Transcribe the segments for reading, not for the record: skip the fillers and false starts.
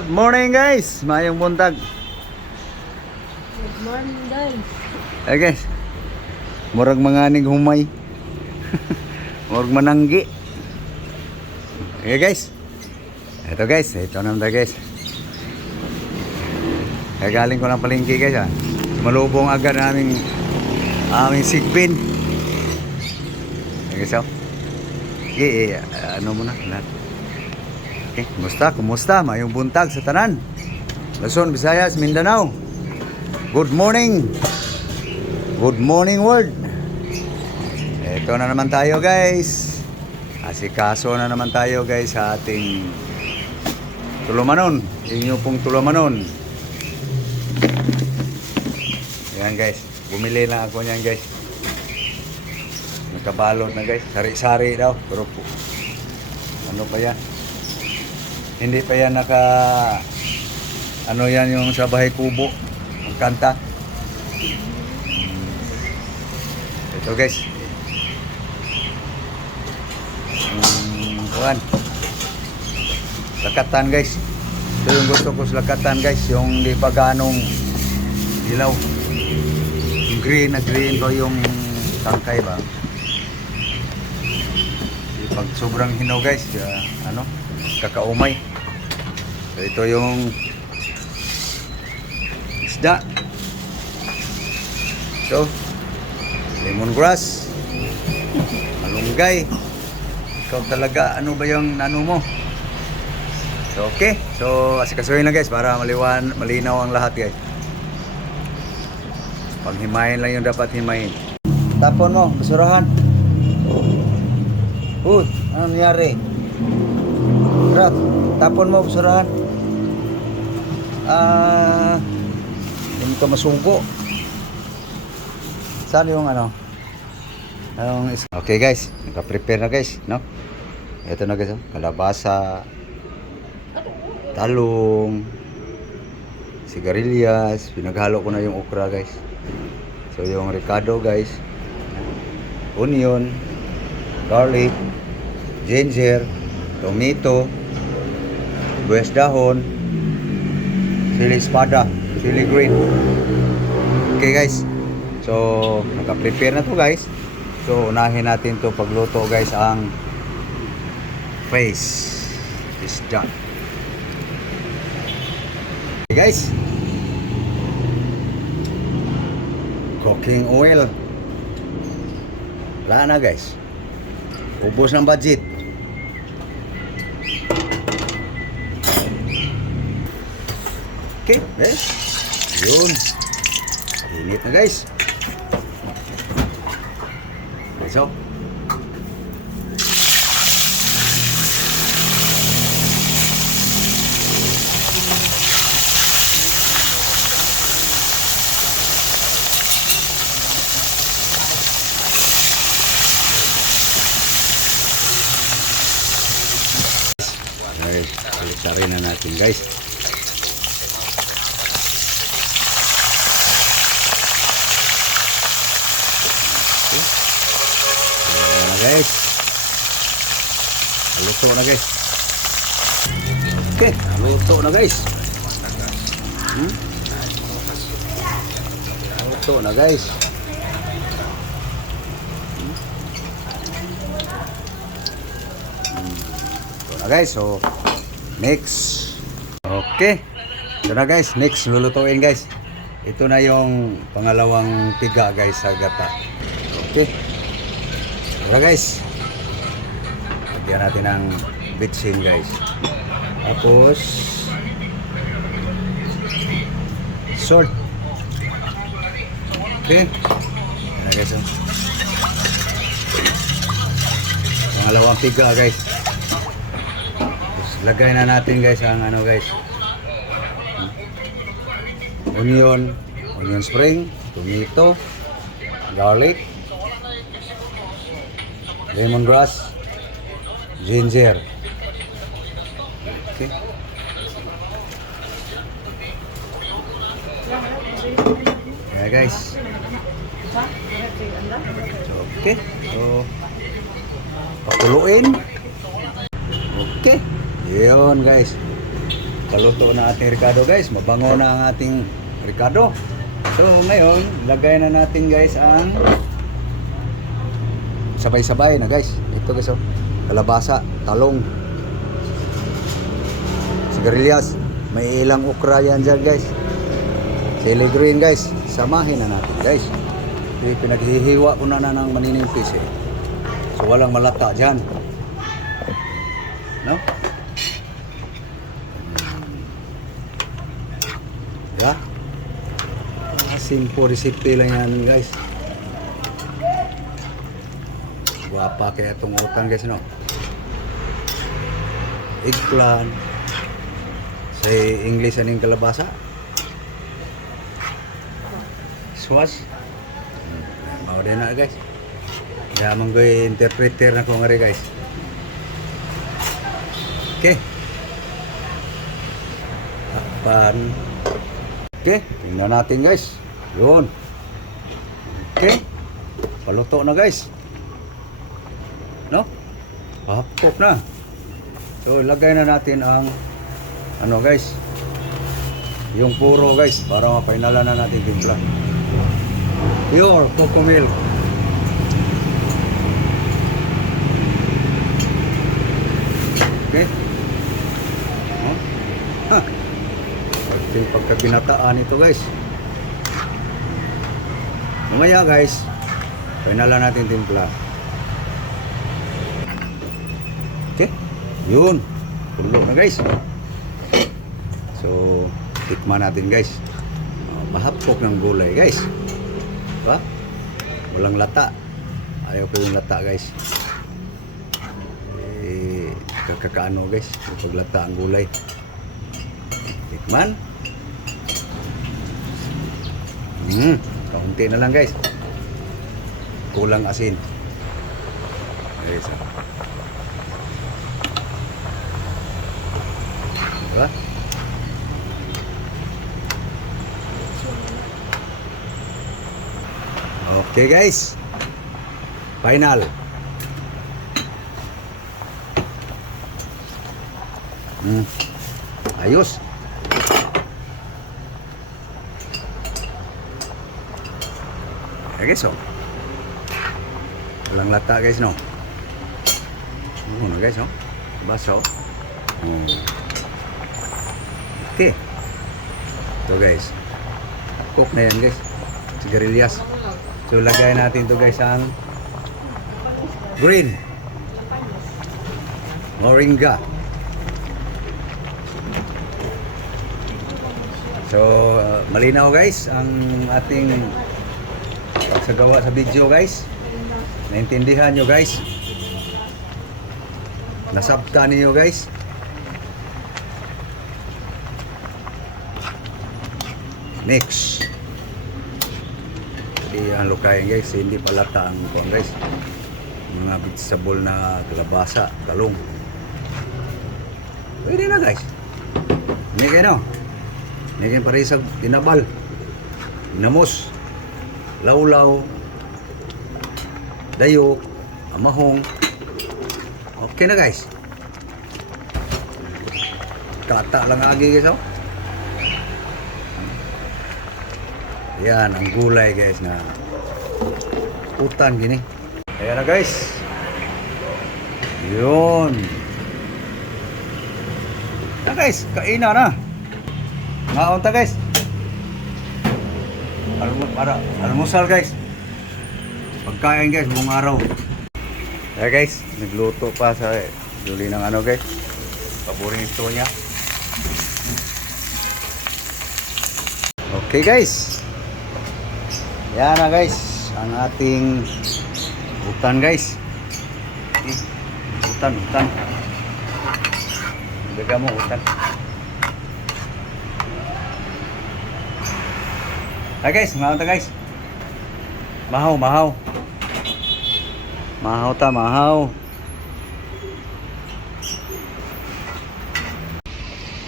Good morning guys, mayong buntag. Good morning guys. Hey guys, murag manganig humay. Murag mananggi. Okay guys, ito naman tayo guys. Kaya galing ko ng palengke guys ha. Malubong agad aming sigbin. Okay guys, so okay, ano muna lahat. Okay, kumusta? Mayong buntag sa tanan. Luzon, Visayas, Mindanao. Good morning. Good morning world. Ito na naman tayo guys. Asikaso na naman tayo guys sa ating tulumanon. Inyo pong tulumanon. Ayan guys. Bumili lang ako niyan guys. Nagkabalot na guys. Sari-sari daw. Pero po, ano pa yan? Hindi pa yan ano yan yung sa bahay kubo. Ang kanta. Ito guys. Kuhan. Lakatan guys. Ito yung gusto ko sa lakatan guys. Yung di pa ganong ilaw. Yung green na green ko yung tangkay ba. Pag sobrang hinaw guys. Ano? Kakaumay. So ito yung isda. So lemongrass, malunggay. Ikaw talaga, ano ba yung ano mo? So okay, so asikasuhin lang guys para malinaw ang lahat guys. Paghimayin lang yung dapat himayin. Tapon mo, basurahan. Uy, ano nangyari? Rap, tapon mo, basurahan. Hindi ka masugo. Saan yung ano? Okay guys, naka-prepare na guys, no? Ito na guys, kalabasa, talong, sigarilyas, pinaghalo ko na yung okra guys. So yung ricado guys, onion, garlic, ginger, tomato, buwes dahon, sili espada, sili green. Okay guys, so naka-prepare na to guys. So unahin natin to pagluto guys ang face is done. Okay guys, cooking oil wala na guys, ubos ng budget. Okay guys, yun, init na guys. So sari na natin guys. Guys, luto na guys. Okay, luto na guys. Luto na guys. Luto na guys. So next, okay, ito na guys. Next lulutuin guys. Ito na yung pangalawang tiga guys sa gata. Okay. Tara guys, lagyan natin ng bitsin guys. Tapos salt. Okay. Tara guys, pangalawang tiga guys. Tapos lagay na natin guys ang ano guys, onion spring, tomato, garlic, lemongrass, ginger. Okay. Kaya guys. So, okay. So pakuluin. Okay. Yun guys. paluto na ating Ricardo guys. Mabango na ang ating Ricardo. So ngayon, lagay na natin guys ang sabay-sabay na guys. Ito guys, oh. Kalabasa, talong, sigarilyas, may ilang okra yan dyan guys. Chili green guys. Samahin na natin guys. Pinaghihiwa ko na ng maninipis eh. So walang malata dyan. No? Yeah. Simple recipe lang yan guys. Guwapa kaya itong utang guys, no? Eggplant. Sa English aning kalabasa. Swash. Mau din na guys. Kaya manggoy interpreter na ko nga rin guys. Okay. Takpan. Okay, tingnan natin guys. Yun. Okay. Paluto na guys. No? Hapok na. So, lagay na natin ang ano guys. Yung puro guys para mapainala na natin timpla. Pure coco milk. Okay. Oh. Ha. Yung pagkabinataan ito guys. Mamaya guys, painala natin timpla. Okay. Yun. Pulo na guys. So, tikman natin guys. Mahapok ng gulay guys. Diba? Walang lata. Ayaw ko yung lata guys. Kakakaano guys. Yung paglata ang gulay. Tikman. Kaunti na lang guys. Kulang asin. Guys. Diba? Okay guys. Final. Ayos. Okay guys, oh. Walang lata guys, no? Ano guys, oh. Baso. Okay. Ito guys. Cook na yan guys. Sigarilyas. So lagay natin to guys ang green moringa. So malinaw guys ang ating pagsagawa sa video guys. Naintindihan nyo guys. Nasabta niyo guys. Mix. Ang lukayin guys, hindi palata ang kuwan guys. Mga vegetable na kalabasa, talong. Pwede na guys. Hindi kayo no. Hindi kayo parisag, tinabal, namos, lawlaw, dayo, amahong. Okay na guys. Kata lang agi guys, oh. Yan ang gulay guys na utan gini. Ayan na guys. Yun. Na guys, kaina na. Ngaon ta guys. Para almusal guys. Pagkain guys, buong araw. Ayan guys, nagluto pa sa duli ng ano guys. Paborito niya. Okay guys. Yan na guys, ang ating utan guys. Utan. Bigyan mo utan. Hi guys, mahaw ta guys. Mahaw. Mahaw.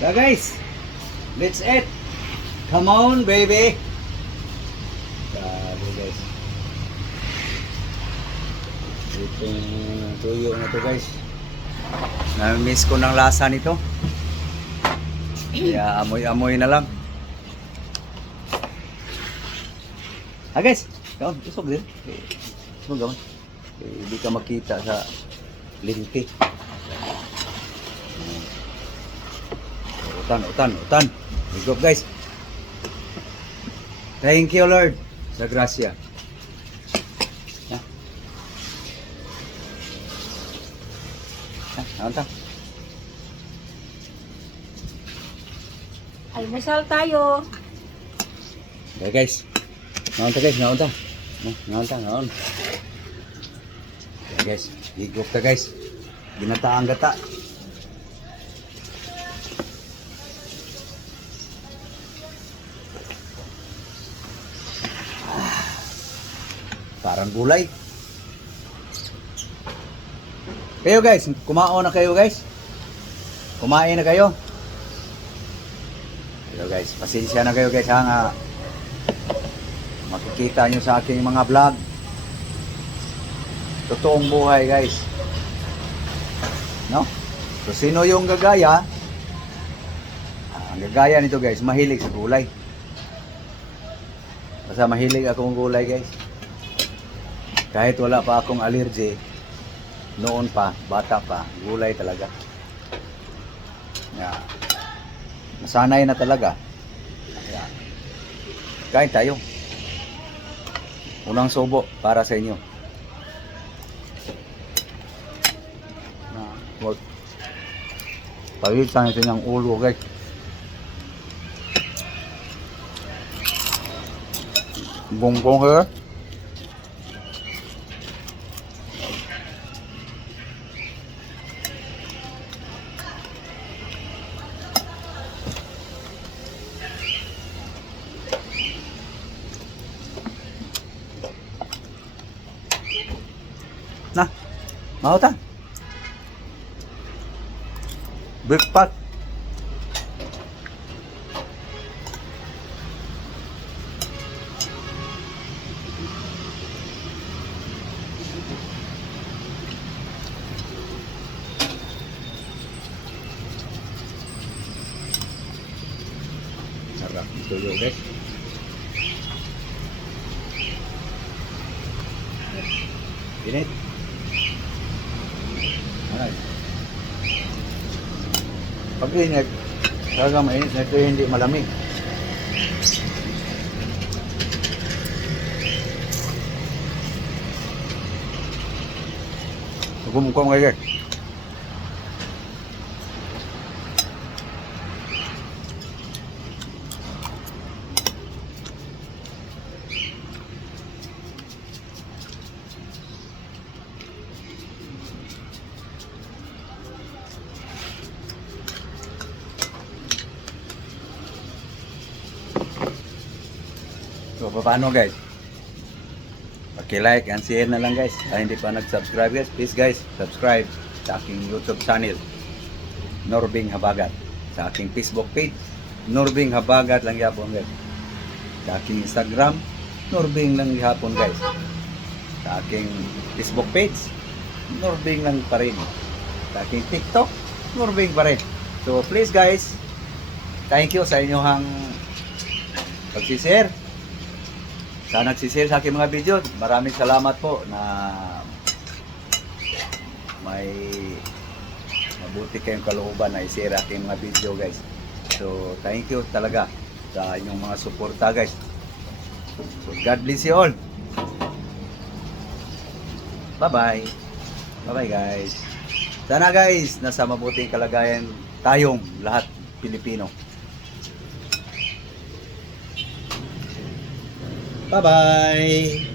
Yeah guys, let's eat. Come on baby. Guys. Itong tuyo na to guys. Na-miss ko ng lasa nito. Kaya amoy-amoy na lang. Guys, kaon, usog din. Usog gawin. Hindi ka makita sa linti. Utan. Higop guys. Thank you Lord sa grasya. Naunta. Almusal tayo. Okay guys. Naunta guys, naunta. Naon. Okay guys, higop ka guys. Ginataang gata. Parang gulay. Kayo guys, kumaon na kayo guys. Kumain na kayo. Kayo guys, pasensya na kayo guys ha nga. Makikita nyo sa aking mga vlog. Totoong buhay guys. No? So sino yung gagaya? Ang gagaya nito guys, mahilig sa gulay. Basta mahilig akong gulay guys. Kahit wala pa akong allergy, noon pa, bata pa, gulay talaga. Yeah. Nasanay na talaga. Yeah. Kain tayo. Unang subo para sa inyo. Palitan natin ng ulo guys. Bongbong ha. Nah, mau tak? Breakfast. Sarap ito yun guys. Init. Alright. Pag init, talaga mainit na ito hindi malamig. Gumukong kayo. So, paano guys? Paki-like and share na lang guys. Kaya hindi pa nag-subscribe guys, please guys, subscribe sa aking YouTube channel, Norbing Habagat. Sa aking Facebook page, Norbing Habagat lang yapon guys. Sa aking Instagram, Norbing lang yapon guys. Sa aking Facebook page, Norbing lang pa rin. Sa aking TikTok, Norbing pa rin. So please guys, thank you sa inyong pagsishare. Sa nagsishare sa aking mga video, maraming salamat po na may mabuti kayong kalooban na i-share aking mga video guys. So thank you talaga sa inyong mga suporta guys. So God bless you all. Bye bye. Bye bye guys. Sana guys, nasa mabuting kalagayan tayong lahat Pilipino. Bye-bye!